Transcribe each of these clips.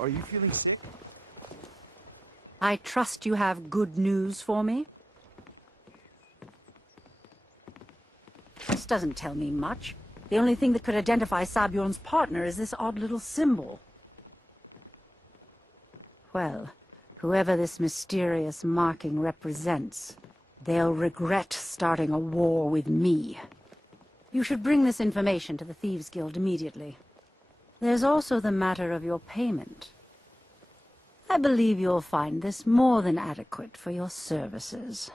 Are you feeling sick? I trust you have good news for me? This doesn't tell me much. The only thing that could identify Sabjorn's partner is this odd little symbol. Well, whoever this mysterious marking represents, they'll regret starting a war with me. You should bring this information to the Thieves' Guild immediately. There's also the matter of your payment. I believe you'll find this more than adequate for your services.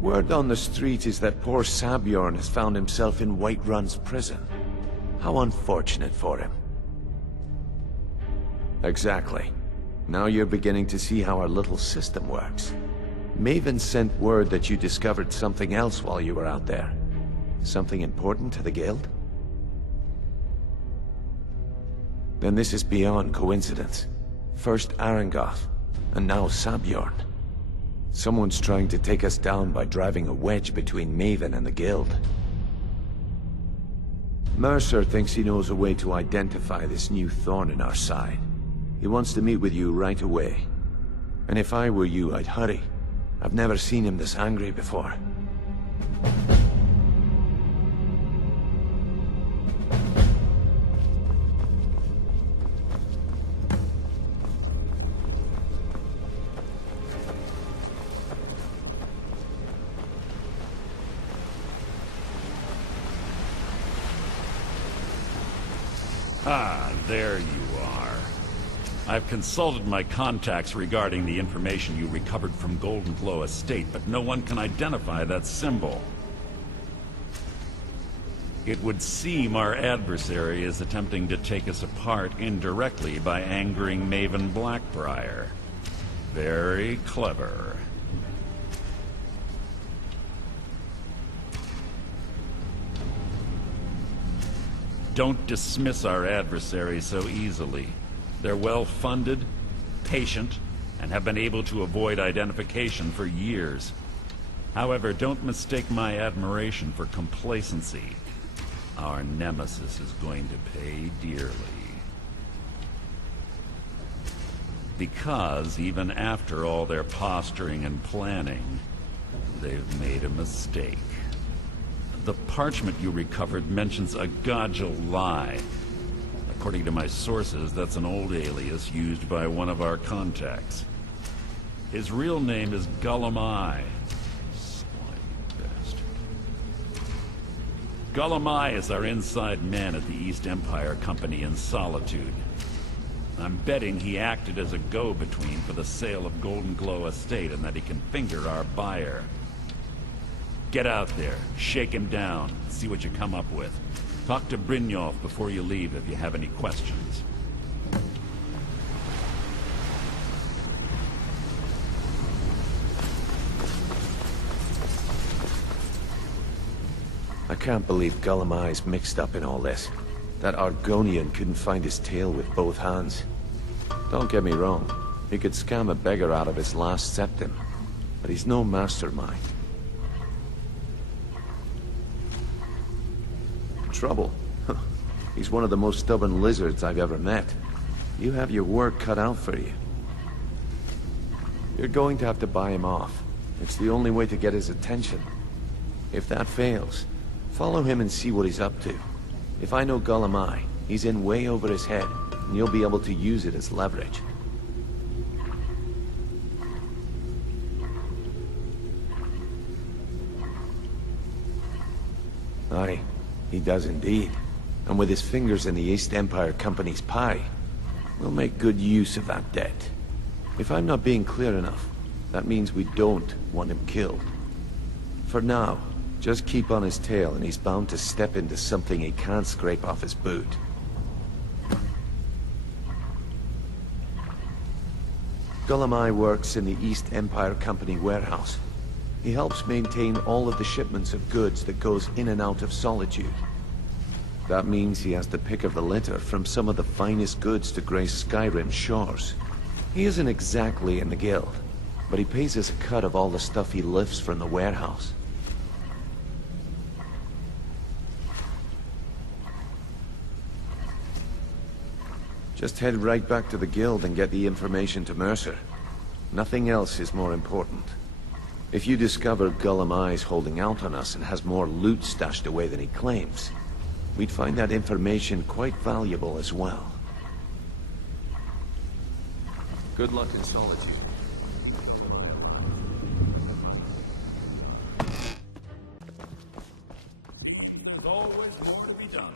Word on the street is that poor Sabjorn has found himself in Whiterun's prison. How unfortunate for him. Exactly. Now you're beginning to see how our little system works. Maven sent word that you discovered something else while you were out there. Something important to the Guild? Then this is beyond coincidence. First Arangoth, and now Sabjorn. Someone's trying to take us down by driving a wedge between Maven and the Guild. Mercer thinks he knows a way to identify this new thorn in our side. He wants to meet with you right away. And if I were you, I'd hurry. I've never seen him this angry before. Ah, there you are. I've consulted my contacts regarding the information you recovered from Golden Glow Estate, but no one can identify that symbol. It would seem our adversary is attempting to take us apart indirectly by angering Maven Blackbriar. Very clever. Don't dismiss our adversary so easily. They're well-funded, patient, and have been able to avoid identification for years. However, don't mistake my admiration for complacency. Our nemesis is going to pay dearly. Because even after all their posturing and planning, they've made a mistake. The parchment you recovered mentions a Godjal lie. According to my sources, that's an old alias used by one of our contacts. His real name is Gullum-Eye. Slimy bastard. Gullum-Eye is our inside man at the East Empire Company in Solitude. I'm betting he acted as a go-between for the sale of Golden Glow Estate and that he can finger our buyer. Get out there, shake him down, see what you come up with. Talk to Brynjolf before you leave if you have any questions. I can't believe Gullum-Eye's mixed up in all this. That Argonian couldn't find his tail with both hands. Don't get me wrong, he could scam a beggar out of his last septim, but he's no mastermind. Trouble? He's one of the most stubborn lizards I've ever met. You have your work cut out for you. You're going to have to buy him off. It's the only way to get his attention. If that fails, follow him and see what he's up to. If I know Gullum-Eye, he's in way over his head, and you'll be able to use it as leverage. Aye. He does indeed. And with his fingers in the East Empire Company's pie, we'll make good use of that debt. If I'm not being clear enough, that means we don't want him killed. For now, just keep on his tail and he's bound to step into something he can't scrape off his boot. Gullum-Eye works in the East Empire Company warehouse. He helps maintain all of the shipments of goods that goes in and out of Solitude. That means he has the pick of the litter from some of the finest goods to grace Skyrim's shores. He isn't exactly in the guild, but he pays us a cut of all the stuff he lifts from the warehouse. Just head right back to the guild and get the information to Mercer. Nothing else is more important. If you discover Gullum Eye's holding out on us and has more loot stashed away than he claims, we'd find that information quite valuable as well. Good luck in Solitude. There's always more to be done.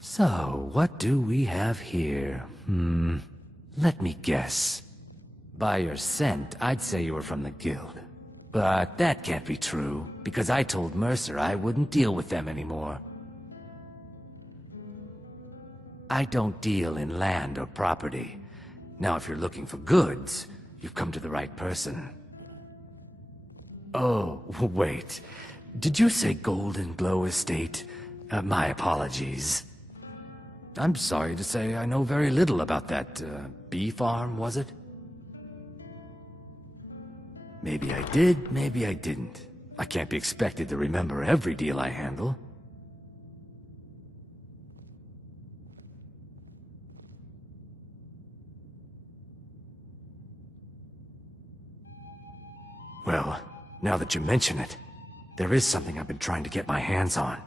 So, what do we have here? Let me guess. By your scent, I'd say you were from the guild. But that can't be true, because I told Mercer I wouldn't deal with them anymore. I don't deal in land or property. Now, if you're looking for goods, you've come to the right person. Oh, wait. Did you say Golden Glow Estate? My apologies. I'm sorry to say I know very little about that, bee farm, was it? Maybe I did, maybe I didn't. I can't be expected to remember every deal I handle. Well, now that you mention it, there is something I've been trying to get my hands on.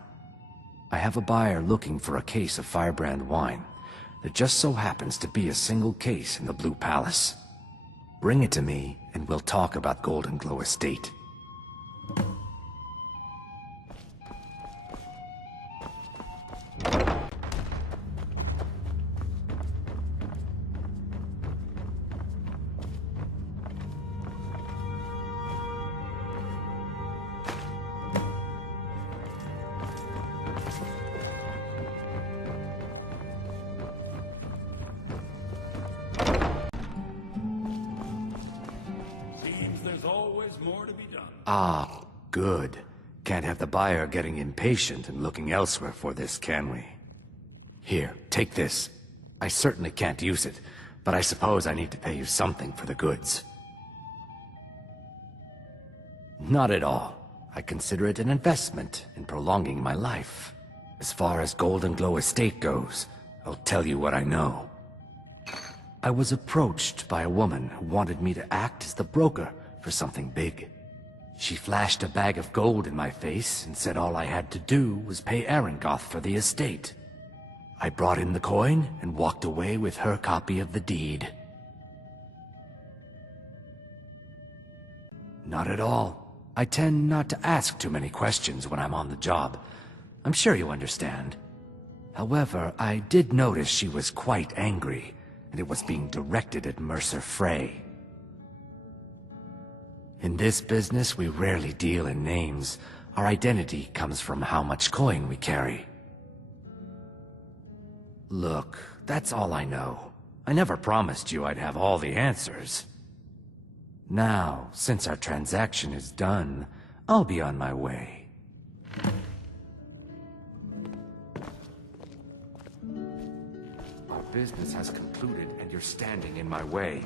I have a buyer looking for a case of Firebrand wine. There just so happens to be a single case in the Blue Palace. Bring it to me, and we'll talk about Golden Glow Estate. More to be done. Ah, good. Can't have the buyer getting impatient and looking elsewhere for this, can we? Here, take this. I certainly can't use it, but I suppose I need to pay you something for the goods. Not at all. I consider it an investment in prolonging my life. As far as Golden Glow Estate goes, I'll tell you what I know. I was approached by a woman who wanted me to act as the broker for something big. She flashed a bag of gold in my face and said all I had to do was pay Arangoth for the estate. I brought in the coin and walked away with her copy of the deed. Not at all. I tend not to ask too many questions when I'm on the job. I'm sure you understand. However, I did notice she was quite angry, and it was being directed at Mercer Frey. In this business, we rarely deal in names. Our identity comes from how much coin we carry. Look, that's all I know. I never promised you I'd have all the answers. Now, since our transaction is done, I'll be on my way. Our business has concluded, and you're standing in my way.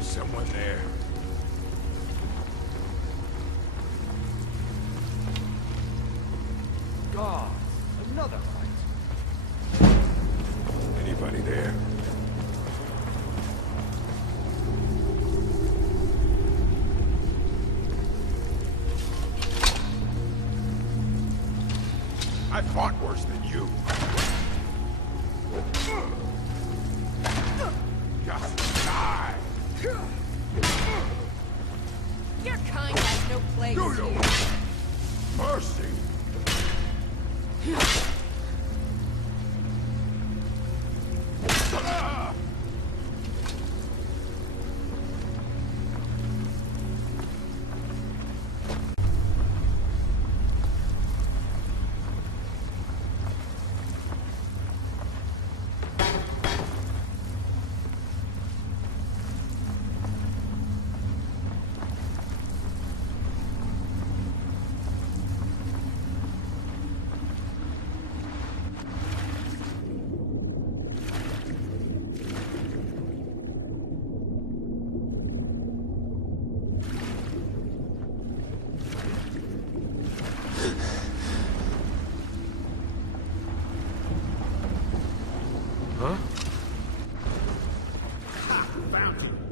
Is someone there? God, another fight. Anybody there? I fought worse than you. Just die! Your kind has no place Do you? here. Mercy! Ah! Huh? Ha! Bounty!